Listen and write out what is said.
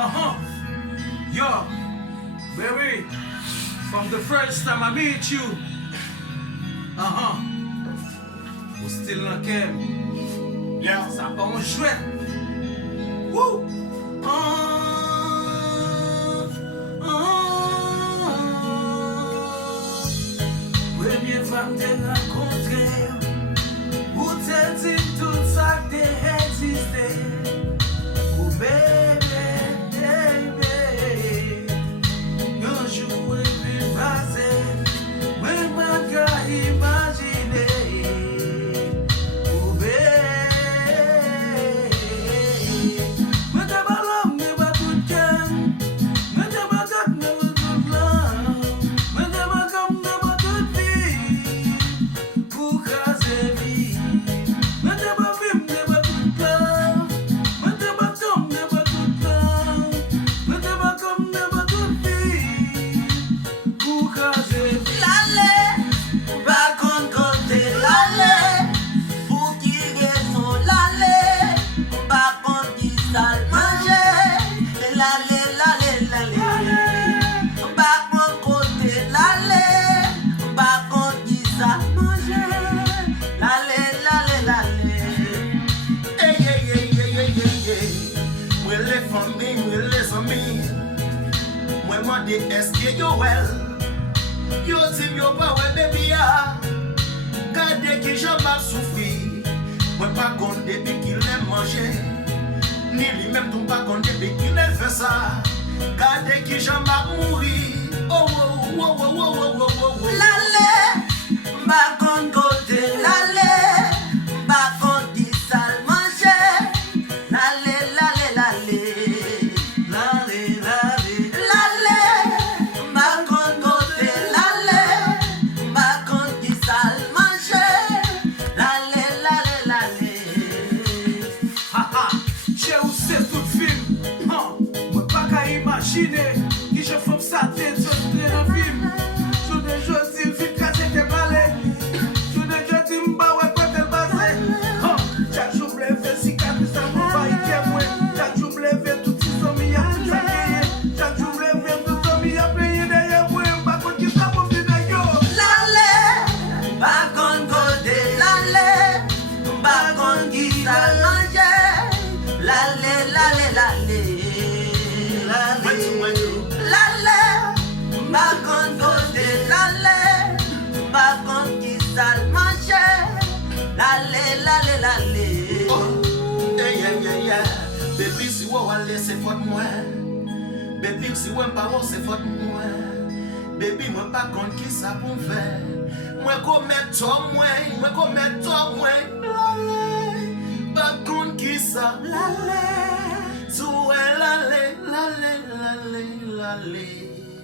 Uh-huh. Yo, baby, from the first time I meet you, uh-huh, we still in a camp. Yeah. Ça pas un chouette. Woo! Première femme t'ai rencontré, où t'es dit tout ça que t'es existé. Oh baby, baby, un jour et puis passé, mais ma qu'à imaginer. Oh baby, mais t'es pas l'homme, mais pas tout cœur, mais t'es pas tête, mais pas tout l'âme, mais t'es pas comme, mais pas toute vie, pour caser vie, mais t'es pas film, mais pas tout l'âme. Est-ce que yo well? Yo tim yo pas ouais baby ya. Gade qui j'en m'a souffri. Moi pas compte depuis qu'il aime manger. Ni lui même tout pas compte depuis qu'il aime fait ça. Gade qui j'en m'a mouri. Oh oh oh oh oh oh oh oh oh. Lale, ba kon côté lale, ba kon di sal manger. Lale lale lale. Imaginer que je fais ça tête sur le film. Tout de jeux il fit casser tes balais. Tout de jeux il m'a ouais pas tel basé. Chaque jour me lève cicatrice ça me va y moi. Chaque jour me lève tout ces amis à tout ça. Chaque jour me lève tout amis à payer derrière moi. Pas contre qui ça pour venir yo. Lale, pas contre côté lale, pas contre qui ça manger. Lale lale lale. Lale, ma con côté lale, ma con qui sale manger. Lale, lale, lale. Oh, yeah, yeah, yeah, yeah. Baby, si vous allez, c'est faute moi. Baby, si vous pas c'est faute moi. Baby, moi pas contre qui ça pour faire. Moi commettre toi, moi commettre toi, moi. Lale, pas contre qui ça. Lale, Lale, lale, lale, lale.